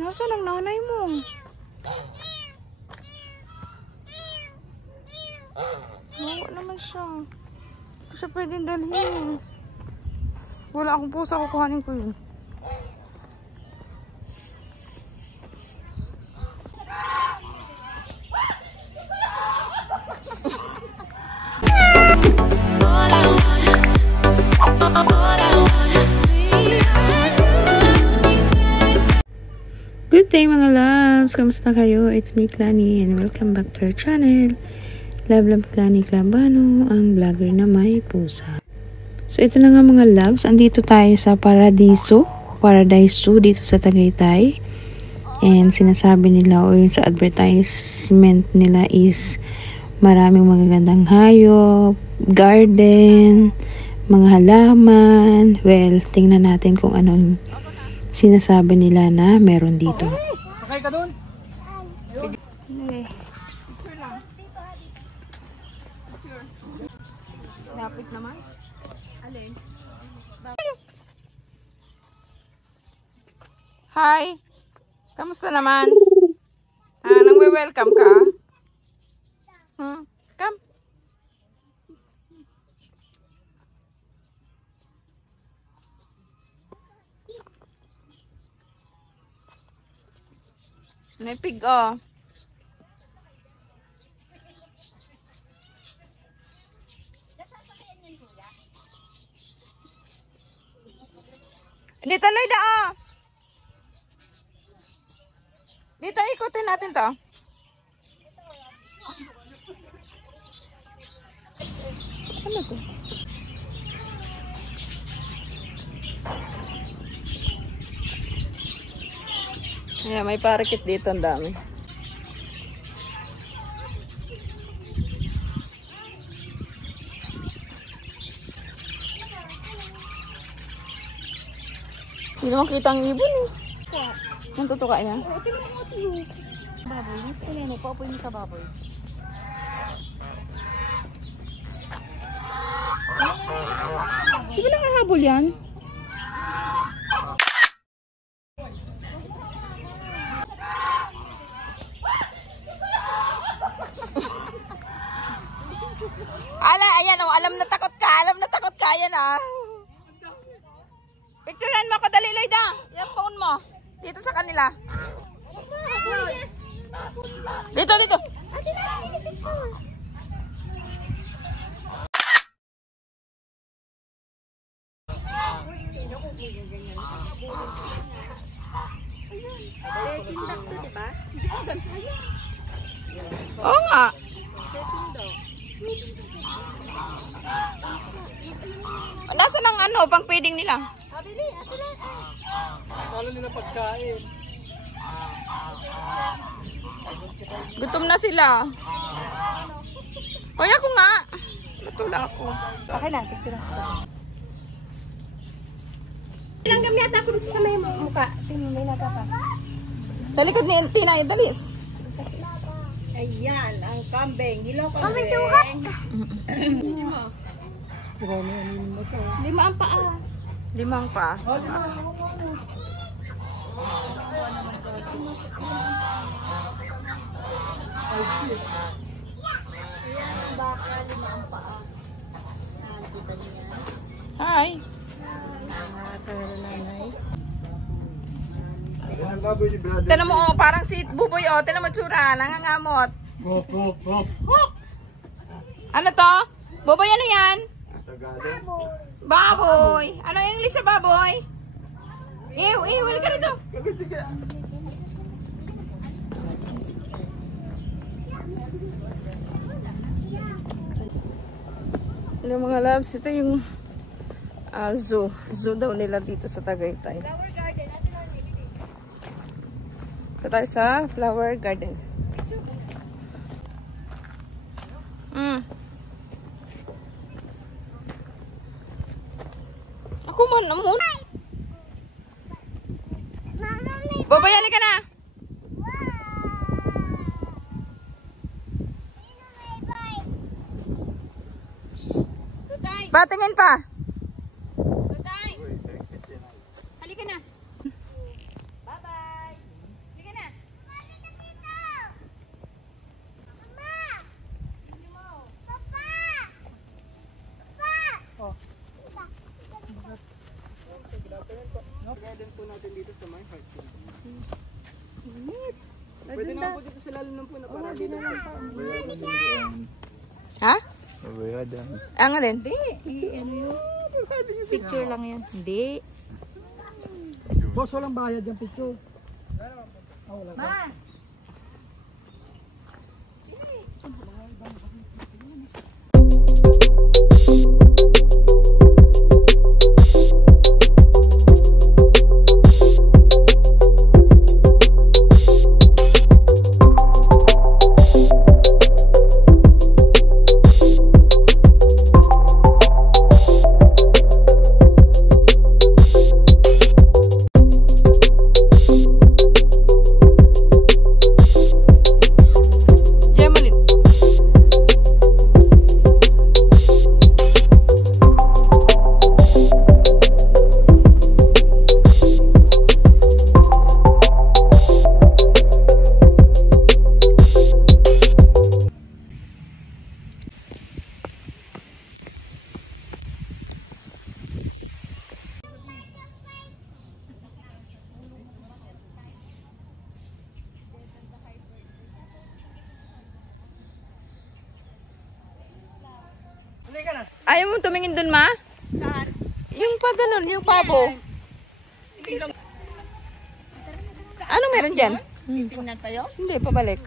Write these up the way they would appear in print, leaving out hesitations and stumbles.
Nasaan ang nanay mo? Bawa naman siya. Hindi siya pwedeng dalhin. Wala akong pusa, kukuhanin ko yun. Good day mga loves! Kamusta kayo? It's me, Clany, and welcome back to our channel. Love Clany Clabano, ang vlogger na may pusa. So ito na nga mga loves, andito tayo sa Paradise Zoo dito sa Tagaytay. And sinasabi nila o yung sa advertisement nila is maraming magagandang hayop, garden, mga halaman. Well, tingnan natin kung anong sinasabi nila na meron dito. Sakay ka doon? Lapit naman. Alin? Hi! Kamusta naman? Nang-welcome ka? Come. May pig, oh. Dito, Loida, oh. Dito, ikutin natin to. Ano to? Ayan, may parakit dito, ang dami. Hindi naman kita ang ibon eh. Ang tutuka niya? Oo, tinapos mo ito. Baboy, yung sineno, paupoy mo sa baboy. Di ba nangahabol yan? Ayan, oh, alam na takot ka, ayan ah. Picturean mo ako, dali, Loida. Yung phone mo. Dito sa kanila. Dito. Oo nga. Nasaan ang ano, pang feeding nila? Lalo nila pagkain. Gutom na sila. Hoy, ako nga. Natula ako. Okay na, picture lang. Ilang gamit ata ako dito sa may mukha. Tingnan, may nata pa. Talikod ni Tina, dalis. Ayan, ang kambing. Hilaw kambing. May sukat. Hindi mo. Si Romy, aninin mo ito. 5 ang paa. 5 pa. Hi. Tinan mo, oh, parang si Buboy, oh. Tinan mo tsura, nangangamot. Ano to? Buboy, ano yan? Baboy. Ano yung English sa baboy? Wala ka rito. Hello mga loves, ito yung zoo daw nila dito sa Tagaytay. Ito tayo sa flower garden. Ako man muna. Babayali ka na. Batingin pa. Halika na. Bye-bye. Island po natin dito sa my heart. Pwede naman po dito sa lalim ng puno para dito. Ha? Mabayadan. Ang alin? Ano yun? Picture lang yan. Hindi. Boss, walang bayad yung picture. Ma! Ayaw mo tumingin dun, ma? Saan? Yung pa ganun, yung pabo. Ano meron dyan? Tingnan pa yun? Hindi, pabalik.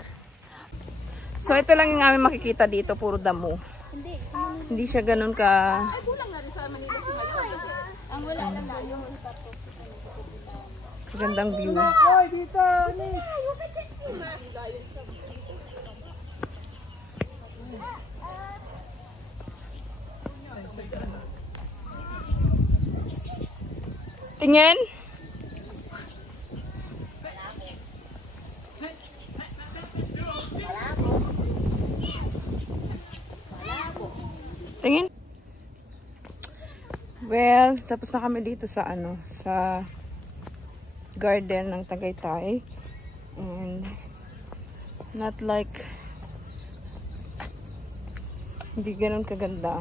So, ito lang yung aming makikita dito. Puro damo. Hindi. Hindi siya ganun ka... Kulang na rin sa Manila si Mayo kasi ang wala lang na yung tapo. Gandang view. Hoy, dito! Tingin. Tingin. Well, tapos na kami dito sa ano, sa garden ng Tagaytay. And not like hindi ganun kaganda.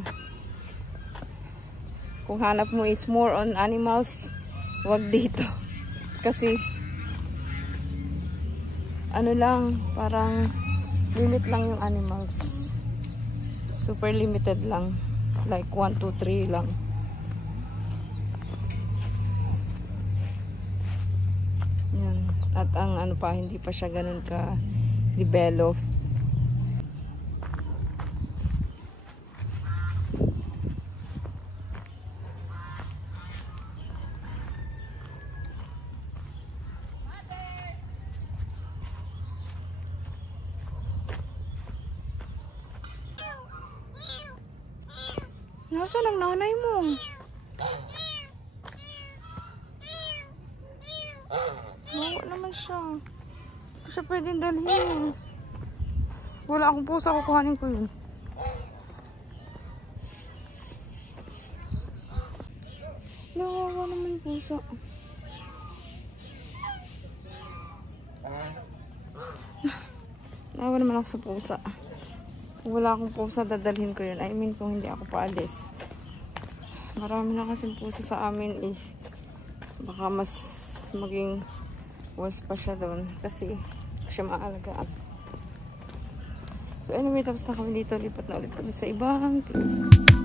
Kung hanap mo is more on animals, wag dito. Kasi ano lang, parang limit lang yung animals. Super limited lang. Like 1, 2, 3 lang. Yan. At ang ano pa, hindi pa siya ganun ka develop. Nasaan ang nanay mo? Bawa naman siya. Hindi siya pwedeng dalhin. Wala akong pusa, kukuhanin ko yun. Nawawa naman yung pusa. Nawawa naman ako sa pusa. Kung wala akong pusa, dadalhin ko yun. I mean, kung hindi ako paalis. Marami na kasing pusa sa amin eh. Baka mas maging worse pa siya doon. Kasi siya maalagaan. So anyway, tapos na kami dito. Lipat na ulit kami sa ibang place.